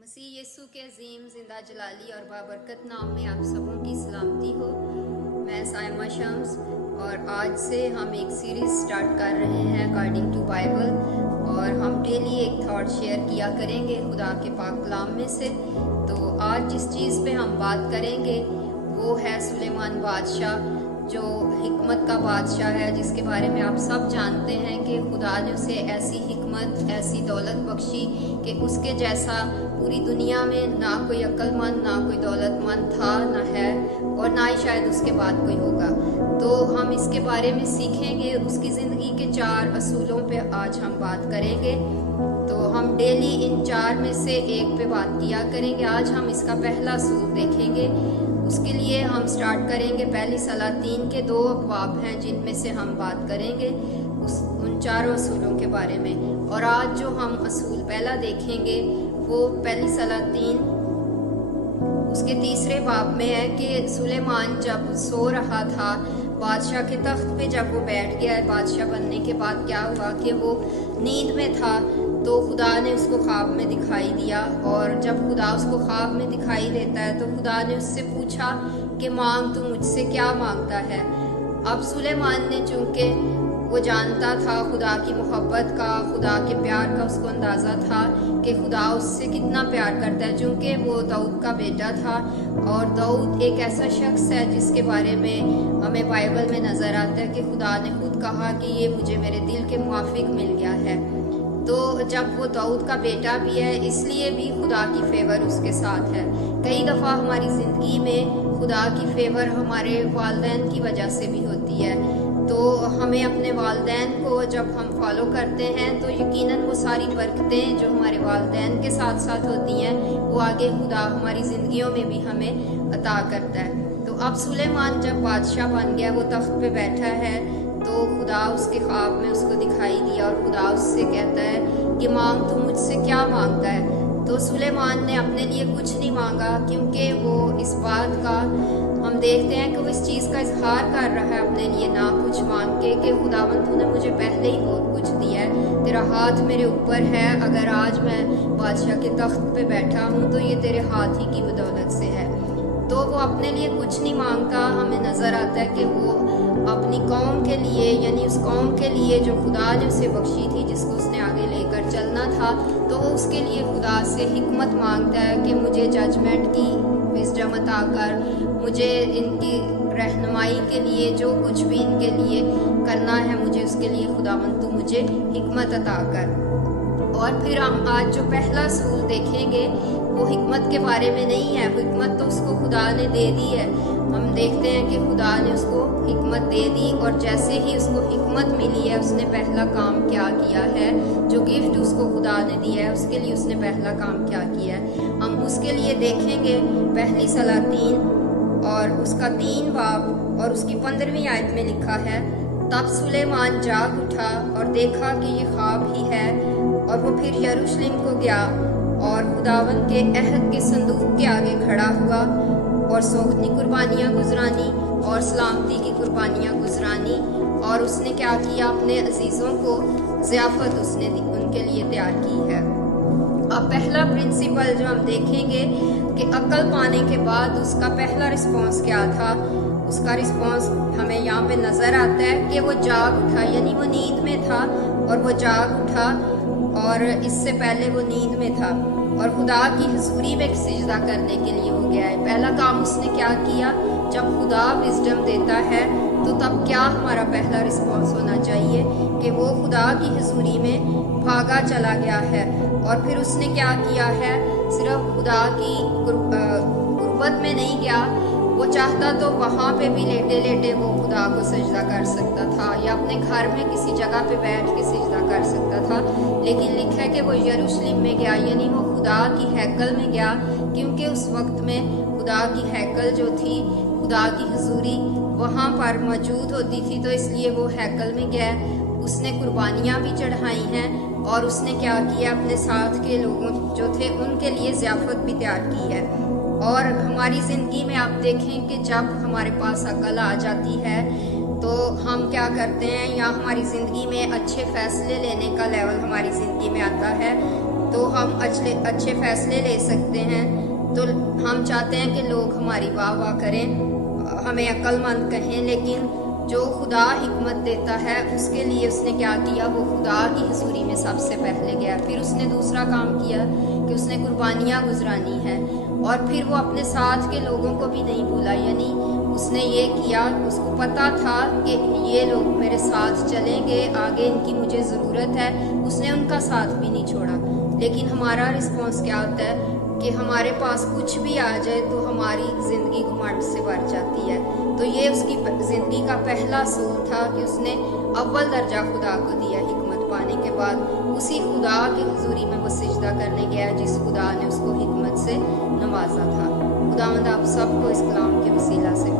मसीह यीशु के अजीम जिंदा जलाली और बाबरकत नाम में आप सबों की सलामती हो। मैं सायमा शम्स और आज से हम एक सीरीज़ स्टार्ट कर रहे हैं अकॉर्डिंग टू बाइबल, और हम डेली एक थॉट शेयर किया करेंगे खुदा के पाक कलाम में से। तो आज जिस चीज़ पे हम बात करेंगे वो है सुलेमान बादशाह, जो हिकमत का बादशाह है, जिसके बारे में आप सब जानते हैं कि खुदा ने उसे ऐसी हिकमत, ऐसी दौलत बख्शी कि उसके जैसा पूरी दुनिया में ना कोई अक्लमंद, ना कोई दौलतमंद था, ना है, और ना ही शायद उसके बाद कोई होगा। तो हम इसके बारे में सीखेंगे, उसकी ज़िंदगी के 4 असूलों पे आज हम बात करेंगे। तो हम डेली इन 4 में से एक पे बात किया करेंगे। आज हम इसका पहला असूल देखेंगे। उसके लिए हम स्टार्ट करेंगे पहली सलातीन के 2 अबवाब हैं जिनमें से हम बात करेंगे उन 4 असूलों के बारे में। और आज जो हम असूल पहला देखेंगे वो पहली सलातीन उसके 3 बाब में है कि सुलेमान जब सो रहा था बादशाह के तख्त पे, जब वो बैठ गया है बादशाह बनने के बाद, क्या हुआ कि वो नींद में था तो खुदा ने उसको ख्वाब में दिखाई दिया। और जब खुदा उसको ख्वाब में दिखाई देता है तो खुदा ने उससे पूछा कि मांग, तू मुझसे क्या मांगता है। अब सुलेमान ने, चूंकि वो जानता था खुदा की मोहब्बत का, खुदा के प्यार का उसको अंदाज़ा था कि खुदा उससे कितना प्यार करता है, चूंकि वो दाऊद का बेटा था। और दाऊद एक ऐसा शख्स है जिसके बारे में हमें बाइबल में नज़र आता है कि खुदा ने खुद कहा कि ये मुझे मेरे दिल के मुआफिक मिल गया है। तो जब वो दाऊद का बेटा भी है, इसलिए भी खुदा की फेवर उसके साथ है। कई दफ़ा हमारी ज़िंदगी में खुदा की फेवर हमारे वालिदैन की वजह से भी होती है। तो हमें अपने वालिदैन को जब हम फॉलो करते हैं तो यकीनन वो सारी बरकतें जो हमारे वालिदैन के साथ साथ होती हैं वो आगे खुदा हमारी ज़िंदगियों में भी हमें अता करता है। तो अब सुलेमान जब बादशाह बन गया, वो तख्त पे बैठा है, तो खुदा उसके ख्वाब में उसको दिखाई दिया और खुदा उससे कहता है कि मांग, तू मुझसे क्या मांगता है। तो सुलेमान ने अपने लिए कुछ नहीं मांगा, क्योंकि वो इस बात का हम देखते हैं कि वो इस चीज़ का इजहार कर रहा है अपने लिए ना कुछ मांग के कि खुदावंद तूने मुझे पहले ही बहुत कुछ दिया है, तेरा हाथ मेरे ऊपर है। अगर आज मैं बादशाह के तख्त पे बैठा हूँ तो ये तेरे हाथ ही की बदौलत से है। तो वो अपने लिए कुछ नहीं मांगता। हमें नज़र आता है कि वो अपनी कौम के लिए, यानी उस कौम के लिए जो खुदा ने उसे बख्शी थी, जिसको उसने आगे लेकर चलना था, तो वो उसके लिए खुदा से हिकमत मांगता है कि मुझे जजमेंट की विजडम अता कर, मुझे इनकी रहनुमाई के लिए जो कुछ भी इनके लिए करना है, मुझे उसके लिए खुदावंद तू मुझे हिकमत अता कर। और फिर हम आज जो पहला असूल देखेंगे वो हिकमत के बारे में नहीं है। हिकमत तो उसको खुदा ने दे दी है। हम देखते हैं कि खुदा ने उसको हिकमत दे दी, और जैसे ही उसको हिकमत मिली है उसने पहला काम क्या किया है, जो गिफ्ट उसको खुदा ने दिया है उसके लिए उसने पहला काम क्या किया है, हम उसके लिए देखेंगे पहली सलातीन और उसका 3 बाब और उसकी 15वीं आयत में लिखा है, तब सुलेमान जाग उठा और देखा कि ये ख्वाब ही है, और वो फिर यरूशलेम को गया और खुदावन के अहद के संदूक के आगे खड़ा हुआ और सोखनी कुर्बानियाँ गुजरानी और सलामती की कुर्बानियाँ गुजरानी। और उसने क्या किया, अपने अजीज़ों को ज़ियाफ़त उसने उनके लिए तैयार की है। अब पहला प्रिंसिपल जो हम देखेंगे कि अक्ल पाने के बाद उसका पहला रिस्पॉन्स क्या था। उसका रिस्पॉन्स हमें यहाँ पे नज़र आता है कि वो जाग उठा, यानी वो नींद में था और वो जाग उठा, और इससे पहले वो नींद में था और खुदा की हुजूरी में सिजदा करने के लिए हो गया है। पहला काम उसने क्या किया, जब खुदा विजडम देता है तो तब क्या हमारा पहला रिस्पॉन्स होना चाहिए कि वो खुदा की हुजूरी में भागा चला गया है। और फिर उसने क्या किया है, सिर्फ खुदा की गुर्बत में नहीं गया, वो चाहता तो वहाँ पे भी लेटे लेटे वो खुदा को सजदा कर सकता था, या अपने घर में किसी जगह पे बैठ के सजदा कर सकता था, लेकिन लिखा है कि वो यरूशलेम में गया, यानी वो खुदा की हैकल में गया, क्योंकि उस वक्त में खुदा की हैकल जो थी, खुदा की हुजूरी वहाँ पर मौजूद होती थी, तो इसलिए वो हैकल में गया। उसने कुर्बानियाँ भी चढ़ाई हैं और उसने क्या किया, अपने साथ के लोगों जो थे उनके लिए ज़ियाफ़त भी तैयार की है। और हमारी ज़िंदगी में आप देखें कि जब हमारे पास अकल आ जाती है तो हम क्या करते हैं, या हमारी ज़िंदगी में अच्छे फ़ैसले लेने का लेवल हमारी ज़िंदगी में आता है, तो हम अच्छे फैसले ले सकते हैं। तो हम चाहते हैं कि लोग हमारी वाह वाह करें, हमें अक्लमंद कहें, लेकिन जो खुदा हिकमत देता है उसके लिए उसने क्या किया, वो खुदा की हुजूरी में सबसे पहले गया। फिर उसने दूसरा काम किया कि उसने कुर्बानियाँ गुजरानी है, और फिर वो अपने साथ के लोगों को भी नहीं भूला। यानी उसने ये किया, उसको पता था कि ये लोग मेरे साथ चलेंगे, आगे इनकी मुझे ज़रूरत है, उसने उनका साथ भी नहीं छोड़ा। लेकिन हमारा रिस्पॉन्स क्या होता है कि हमारे पास कुछ भी आ जाए तो हमारी ज़िंदगी घमंड से भर जाती है। तो ये उसकी ज़िंदगी का पहला असूल था कि उसने अव्वल दर्जा खुदा को दिया। हिकमत पाने के बाद उसी खुदा की हुजूरी में वो सिजदा करने गया जिस खुदा ने उसको हिकमत से नवाजा था। खुदावंद आप सबको इस कलाम के वसीला से